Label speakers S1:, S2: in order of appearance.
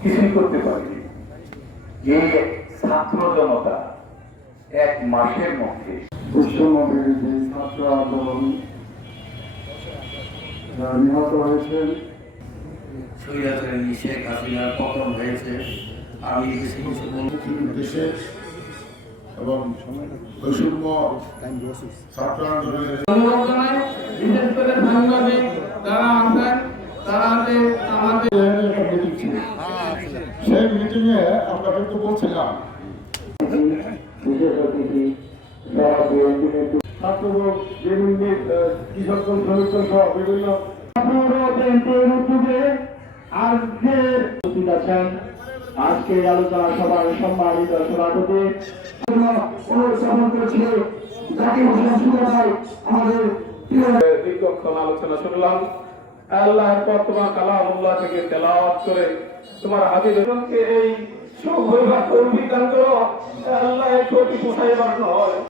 S1: কিছুই করতে পারিনি। এই ছাত্র জনতা এক মাসের মধ্যে
S2: পশ্চিমবঙ্গের যে ছাত্র আন্দোলন নিহত হয়েছেন
S3: শেখ হাসিনার পতন হয়েছে। আমি কিছু
S4: এবং বৈষম্য ছাত্র আন্দোলনের
S2: আজকে আলোচনা সভার সম্মানিত সভাপতি অনুসরণ হোসেন আমাদের
S5: আলোচনা শুনলাম। আল্লাহর পর তোমার কালামুল্লাহ থেকে তেলাওয়াত করে তোমার হাবিবকে এই সৌভাগ্য অভিজ্ঞান করো। আল্লাহ কোথায় বাড়ানো নয়।